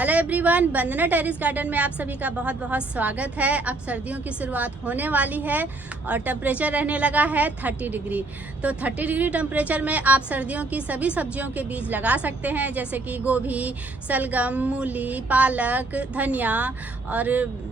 Hello everyone, वंदना terrace garden में आप सभी का बहुत बहुत स्वागत है। अब सर्दियों की शुरुआत होने वाली है और टेम्परेचर रहने लगा है 30 डिग्री। तो 30 डिग्री टेम्परेचर में आप सर्दियों की सभी सब्जियों के बीज लगा सकते हैं, जैसे कि गोभी, सलगम, मूली, पालक, धनिया और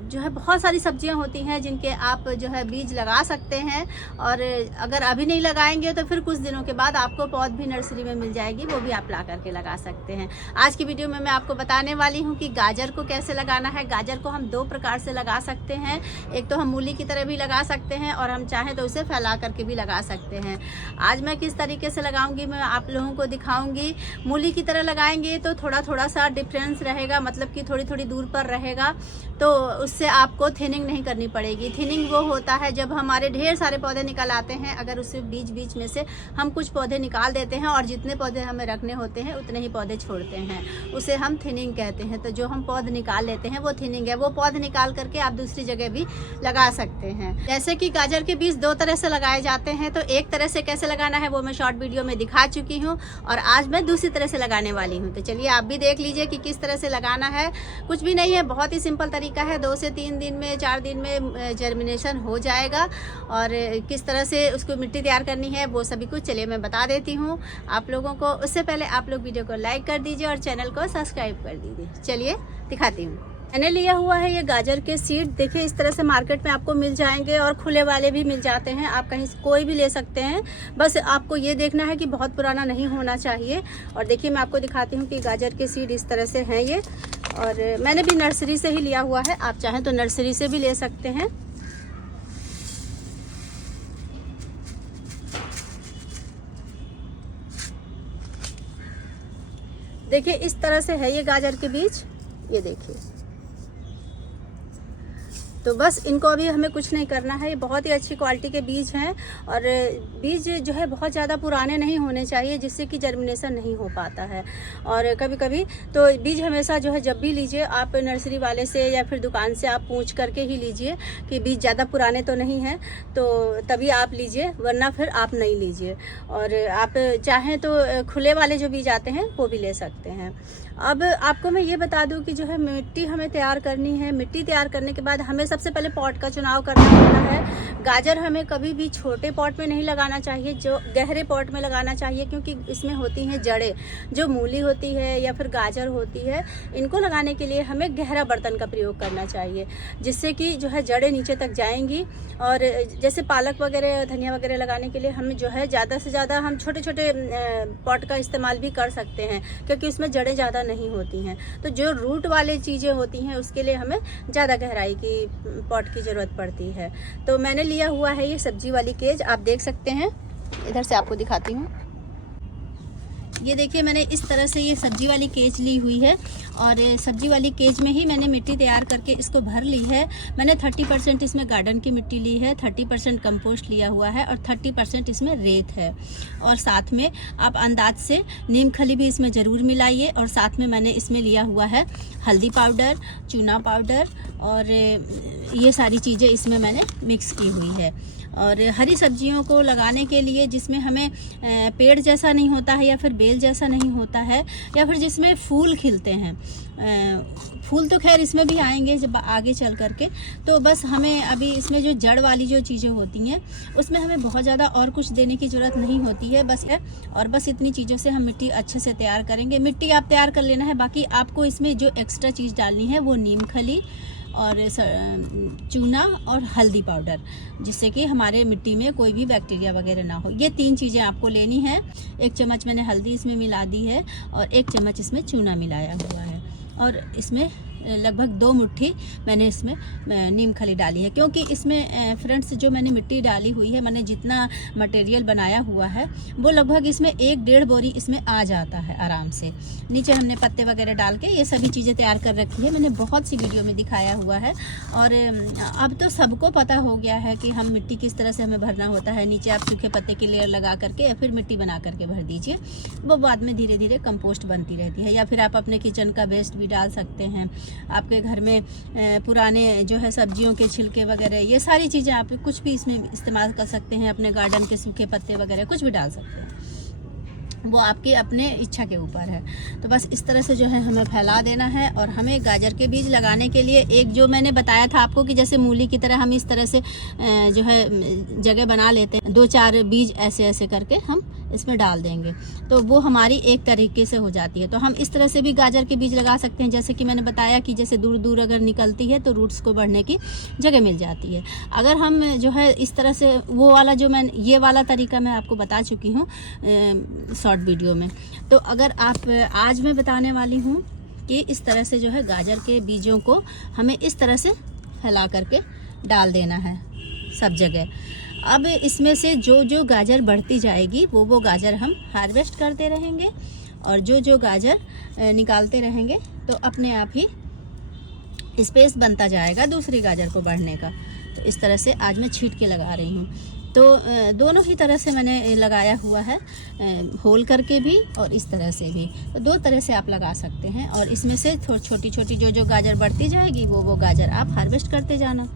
जो है बहुत सारी सब्जियां होती हैं जिनके आप जो है बीज लगा सकते हैं। और अगर अभी नहीं लगाएंगे तो फिर कुछ दिनों के बाद आपको पौध भी नर्सरी में मिल जाएगी, वो भी आप ला करके लगा सकते हैं। आज की वीडियो में मैं आपको बताने वाली हूँ कि गाजर को कैसे लगाना है। गाजर को हम दो प्रकार से लगा सकते हैं। एक तो हम मूली की तरह भी लगा सकते हैं और हम चाहें तो उसे फैला करके भी लगा सकते हैं। आज मैं किस तरीके से लगाऊंगी मैं आप लोगों को दिखाऊंगी। मूली की तरह लगाएंगे तो थोड़ा थोड़ा सा डिफरेंस रहेगा, मतलब कि थोड़ी थोड़ी दूर पर रहेगा, तो उससे आपको थिनिंग नहीं करनी पड़ेगी। थिनिंग वो होता है जब हमारे ढेर सारे पौधे निकल आते हैं, अगर उससे बीच बीच में से हम कुछ पौधे निकाल देते हैं और जितने पौधे हमें रखने होते हैं उतने ही पौधे छोड़ते हैं, उसे हम थिनिंग कहते हैं। तो जो हम पौध निकाल लेते हैं वो थिनिंग है। वो पौध निकाल करके आप दूसरी जगह भी लगा सकते हैं। जैसे कि गाजर के बीज दो तरह से लगाए जाते हैं, तो एक तरह से कैसे लगाना है वो मैं शॉर्ट वीडियो में दिखा चुकी हूँ और आज मैं दूसरी तरह से लगाने वाली हूँ। तो चलिए आप भी देख लीजिए कि किस तरह से लगाना है। कुछ भी नहीं है, बहुत ही सिंपल तरीका है। 2 से 3 दिन में 4 दिन में जर्मिनेशन हो जाएगा। और किस तरह से उसको मिट्टी तैयार करनी है वो सभी कुछ चलिए मैं बता देती हूँ आप लोगों को। उससे पहले आप लोग वीडियो को लाइक कर दीजिए और चैनल को सब्सक्राइब कर दीजिए। चलिए दिखाती हूँ। मैंने लिया हुआ है ये गाजर के सीड। देखिए इस तरह से मार्केट में आपको मिल जाएंगे और खुले वाले भी मिल जाते हैं, आप कहीं कोई भी ले सकते हैं। बस आपको ये देखना है कि बहुत पुराना नहीं होना चाहिए। और देखिए मैं आपको दिखाती हूँ कि गाजर के सीड इस तरह से हैं ये, और मैंने भी नर्सरी से ही लिया हुआ है। आप चाहें तो नर्सरी से भी ले सकते हैं। देखिए इस तरह से है ये गाजर के बीज, ये देखिए। तो बस इनको अभी हमें कुछ नहीं करना है। ये बहुत ही अच्छी क्वालिटी के बीज हैं और बीज जो है बहुत ज़्यादा पुराने नहीं होने चाहिए, जिससे कि जर्मिनेशन नहीं हो पाता है। और कभी कभी तो बीज हमेशा जो है जब भी लीजिए आप नर्सरी वाले से या फिर दुकान से आप पूछ करके ही लीजिए कि बीज ज़्यादा पुराने तो नहीं हैं, तो तभी आप लीजिए, वरना फिर आप नहीं लीजिए। और आप चाहें तो खुले वाले जो बीज आते हैं वो भी ले सकते हैं। अब आपको मैं ये बता दूं कि जो है मिट्टी हमें तैयार करनी है। मिट्टी तैयार करने के बाद हमें सबसे पहले पॉट का चुनाव करना होता है। गाजर हमें कभी भी छोटे पॉट में नहीं लगाना चाहिए, जो गहरे पॉट में लगाना चाहिए, क्योंकि इसमें होती हैं जड़ें। जो मूली होती है या फिर गाजर होती है, इनको लगाने के लिए हमें गहरा बर्तन का प्रयोग करना चाहिए, जिससे कि जो है जड़ें नीचे तक जाएंगी। और जैसे पालक वगैरह, धनिया वगैरह लगाने के लिए हमें जो है ज़्यादा से ज़्यादा हम छोटे छोटे पॉट का इस्तेमाल भी कर सकते हैं, क्योंकि उसमें जड़ें ज़्यादा नहीं होती हैं। तो जो रूट वाले चीज़ें होती हैं उसके लिए हमें ज़्यादा गहराई की पॉट की ज़रूरत पड़ती है। तो मैंने लिया हुआ है ये सब्जी वाली केज, आप देख सकते हैं। इधर से आपको दिखाती हूँ। ये देखिए मैंने इस तरह से ये सब्जी वाली केज ली हुई है और सब्जी वाली केज में ही मैंने मिट्टी तैयार करके इसको भर ली है। मैंने 30% इसमें गार्डन की मिट्टी ली है, 30% कंपोस्ट लिया हुआ है और 30% इसमें रेत है। और साथ में आप अंदाज से नीम खली भी इसमें ज़रूर मिलाइए। और साथ में मैंने इसमें लिया हुआ है हल्दी पाउडर, चूना पाउडर और ये सारी चीज़ें इसमें मैंने मिक्स की हुई है। और हरी सब्जियों को लगाने के लिए जिसमें हमें पेड़ जैसा नहीं होता है या फिर बेल जैसा नहीं होता है, या फिर जिसमें फूल खिलते हैं, फूल तो खैर इसमें भी आएंगे जब आगे चल करके, तो बस हमें अभी इसमें जो जड़ वाली जो चीज़ें होती हैं उसमें हमें बहुत ज़्यादा और कुछ देने की ज़रूरत नहीं होती है, बस है। और बस इतनी चीज़ों से हम मिट्टी अच्छे से तैयार करेंगे। मिट्टी आप तैयार कर लेना है, बाकी आपको इसमें जो एक्स्ट्रा चीज़ डालनी है वो नीम खली और चूना और हल्दी पाउडर, जिससे कि हमारे मिट्टी में कोई भी बैक्टीरिया वगैरह ना हो। ये 3 चीज़ें आपको लेनी है। 1 चम्मच मैंने हल्दी इसमें मिला दी है और 1 चम्मच इसमें चूना मिलाया हुआ है और इसमें लगभग 2 मुट्ठी मैंने इसमें नीम खली डाली है, क्योंकि इसमें फ्रेंड्स जो मैंने मिट्टी डाली हुई है, मैंने जितना मटेरियल बनाया हुआ है वो लगभग इसमें 1-1.5 बोरी इसमें आ जाता है आराम से। नीचे हमने पत्ते वगैरह डाल के ये सभी चीज़ें तैयार कर रखी है, मैंने बहुत सी वीडियो में दिखाया हुआ है। और अब तो सबको पता हो गया है कि हम मिट्टी किस तरह से हमें भरना होता है। नीचे आप सूखे पत्ते की लेयर लगा करके या फिर मिट्टी बना करके भर दीजिए, वो बाद में धीरे धीरे कंपोस्ट बनती रहती है। या फिर आप अपने किचन का वेस्ट भी डाल सकते हैं। आपके घर में पुराने जो है सब्जियों के छिलके वगैरह, ये सारी चीज़ें आप कुछ भी इसमें इस्तेमाल कर सकते हैं। अपने गार्डन के सूखे पत्ते वगैरह कुछ भी डाल सकते हैं। वो आपकी अपने इच्छा के ऊपर है। तो बस इस तरह से जो है हमें फैला देना है। और हमें गाजर के बीज लगाने के लिए एक जो मैंने बताया था आपको कि जैसे मूली की तरह हम इस तरह से जो है जगह बना लेते हैं, 2-4 बीज ऐसे ऐसे करके हम इसमें डाल देंगे, तो वो हमारी एक तरीके से हो जाती है। तो हम इस तरह से भी गाजर के बीज लगा सकते हैं, जैसे कि मैंने बताया कि जैसे दूर दूर अगर निकलती है तो रूट्स को बढ़ने की जगह मिल जाती है। अगर हम जो है इस तरह से वो वाला जो मैं ये वाला तरीका मैं आपको बता चुकी हूँ शॉर्ट वीडियो में, तो अगर आप आज मैं बताने वाली हूँ कि इस तरह से जो है गाजर के बीजों को हमें इस तरह से फैला करके डाल देना है सब जगह। अब इसमें से जो जो गाजर बढ़ती जाएगी वो गाजर हम हार्वेस्ट करते रहेंगे, और जो जो गाजर निकालते रहेंगे तो अपने आप ही स्पेस बनता जाएगा दूसरी गाजर को बढ़ने का। तो इस तरह से आज मैं छींट के लगा रही हूँ। तो दोनों ही तरह से मैंने लगाया हुआ है, होल करके भी और इस तरह से भी। तो 2 तरह से आप लगा सकते हैं, और इसमें से छोटी छोटी जो जो गाजर बढ़ती जाएगी वो गाजर आप हार्वेस्ट करते जाना,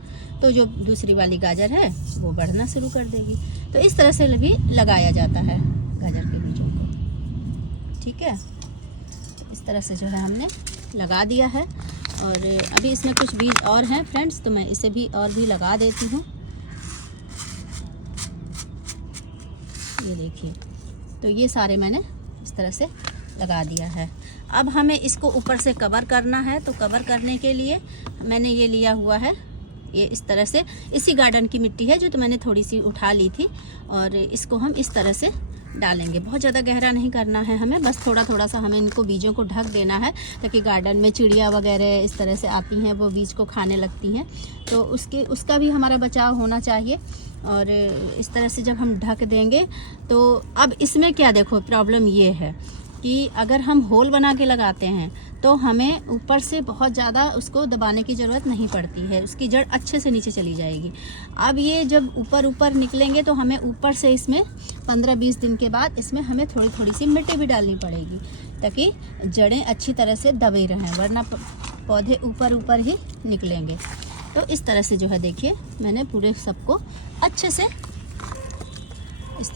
तो जो दूसरी वाली गाजर है वो बढ़ना शुरू कर देगी। तो इस तरह से भी लगाया जाता है गाजर के बीजों को, ठीक है। तो इस तरह से जो है हमने लगा दिया है, और अभी इसमें कुछ बीज और हैं फ्रेंड्स, तो मैं इसे भी और भी लगा देती हूँ। ये देखिए, तो ये सारे मैंने इस तरह से लगा दिया है। अब हमें इसको ऊपर से कवर करना है, तो कवर करने के लिए मैंने ये लिया हुआ है, ये इस तरह से इसी गार्डन की मिट्टी है जो तो मैंने थोड़ी सी उठा ली थी, और इसको हम इस तरह से डालेंगे। बहुत ज़्यादा गहरा नहीं करना है हमें, बस थोड़ा थोड़ा सा हमें इनको बीजों को ढक देना है, ताकि गार्डन में चिड़िया वगैरह इस तरह से आती हैं, वो बीज को खाने लगती हैं, तो उसका भी हमारा बचाव होना चाहिए। और इस तरह से जब हम ढक देंगे, तो अब इसमें क्या देखो प्रॉब्लम ये है कि अगर हम होल बना के लगाते हैं तो हमें ऊपर से बहुत ज़्यादा उसको दबाने की ज़रूरत नहीं पड़ती है, उसकी जड़ अच्छे से नीचे चली जाएगी। अब ये जब ऊपर निकलेंगे तो हमें ऊपर से इसमें 15-20 दिन के बाद इसमें हमें थोड़ी थोड़ी सी मिट्टी भी डालनी पड़ेगी, ताकि जड़ें अच्छी तरह से दबे रहें, वरना पौधे ऊपर ही निकलेंगे। तो इस तरह से जो है देखिए, मैंने पूरे सबको अच्छे से इस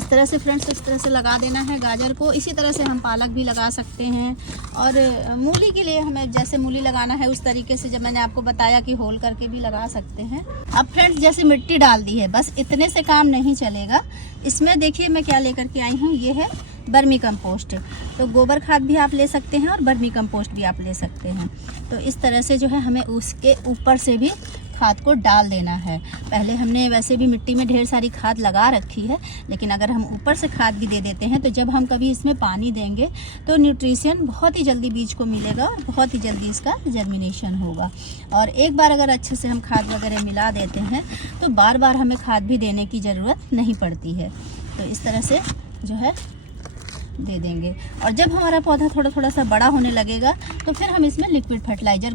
तरह से फ्रेंड्स इस तरह से लगा देना है गाजर को। इसी तरह से हम पालक भी लगा सकते हैं, और मूली के लिए हमें जैसे मूली लगाना है उस तरीके से जब मैंने आपको बताया कि होल करके भी लगा सकते हैं। अब फ्रेंड्स जैसे मिट्टी डाल दी है, बस इतने से काम नहीं चलेगा। इसमें देखिए मैं क्या लेकर के आई हूँ, ये है बर्मी कंपोस्ट। तो गोबर खाद भी आप ले सकते हैं और बर्मी कंपोस्ट भी आप ले सकते हैं। तो इस तरह से जो है हमें उसके ऊपर से भी खाद को डाल देना है। पहले हमने वैसे भी मिट्टी में ढेर सारी खाद लगा रखी है, लेकिन अगर हम ऊपर से खाद भी दे देते हैं तो जब हम कभी इसमें पानी देंगे तो न्यूट्रिशन बहुत ही जल्दी बीज को मिलेगा, और बहुत ही जल्दी इसका जर्मिनेशन होगा। और एक बार अगर अच्छे से हम खाद वगैरह मिला देते हैं तो बार बार हमें खाद भी देने की ज़रूरत नहीं पड़ती है। तो इस तरह से जो है दे देंगे, और जब हमारा पौधा थोड़ा थोड़ा सा बड़ा होने लगेगा तो फिर हम इसमें लिक्विड फर्टिलाइज़र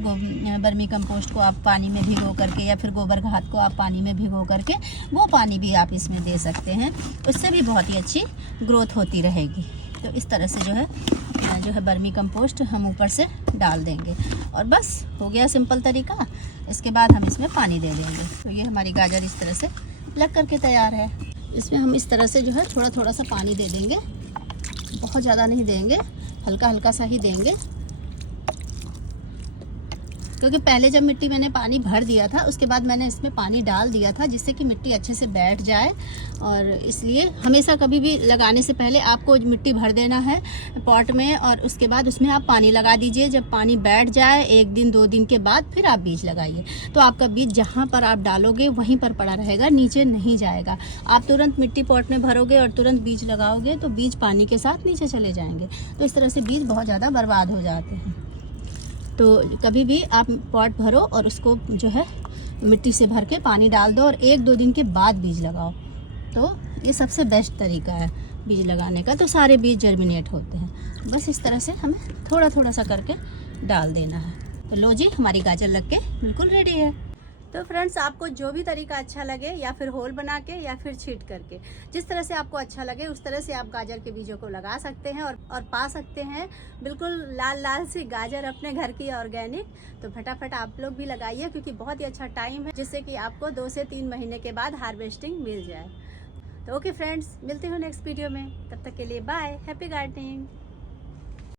बर्मी कंपोस्ट को आप पानी में भिगो करके, या फिर गोबर खाद को आप पानी में भिगो करके वो पानी भी आप इसमें दे सकते हैं। उससे भी बहुत ही अच्छी ग्रोथ होती रहेगी। तो इस तरह से जो है बर्मी कंपोस्ट हम ऊपर से डाल देंगे, और बस हो गया सिंपल तरीका। इसके बाद हम इसमें पानी दे देंगे। तो ये हमारी गाजर इस तरह से लग करके तैयार है। इसमें हम इस तरह से जो है थोड़ा थोड़ा सा पानी दे देंगे, बहुत ज़्यादा नहीं देंगे, हल्का हल्का सा ही देंगे, क्योंकि पहले जब मिट्टी मैंने पानी भर दिया था उसके बाद मैंने इसमें पानी डाल दिया था, जिससे कि मिट्टी अच्छे से बैठ जाए। और इसलिए हमेशा कभी भी लगाने से पहले आपको मिट्टी भर देना है पॉट में, और उसके बाद उसमें आप पानी लगा दीजिए। जब पानी बैठ जाए 1 दिन 2 दिन के बाद फिर आप बीज लगाइए, तो आपका बीज जहाँ पर आप डालोगे वहीं पर पड़ा रहेगा, नीचे नहीं जाएगा। आप तुरंत मिट्टी पॉट में भरोगे और तुरंत बीज लगाओगे तो बीज पानी के साथ नीचे चले जाएंगे, तो इस तरह से बीज बहुत ज़्यादा बर्बाद हो जाते हैं। तो कभी भी आप पॉट भरो और उसको जो है मिट्टी से भर के पानी डाल दो, और 1-2 दिन के बाद बीज लगाओ। तो ये सबसे बेस्ट तरीका है बीज लगाने का, तो सारे बीज जर्मिनेट होते हैं। बस इस तरह से हमें थोड़ा थोड़ा सा करके डाल देना है। तो लो जी, हमारी गाजर लग के बिल्कुल रेडी है। तो फ्रेंड्स आपको जो भी तरीका अच्छा लगे, या फिर होल बना के या फिर छींट करके, जिस तरह से आपको अच्छा लगे उस तरह से आप गाजर के बीजों को लगा सकते हैं, और पा सकते हैं बिल्कुल लाल लाल सी गाजर अपने घर की ऑर्गेनिक। तो फटाफट आप लोग भी लगाइए, क्योंकि बहुत ही अच्छा टाइम है जिससे कि आपको 2 से 3 महीने के बाद हार्वेस्टिंग मिल जाए। तो ओके फ्रेंड्स, मिलते हो नेक्स्ट वीडियो में, तब तक के लिए बाय, हैप्पी गार्डनिंग।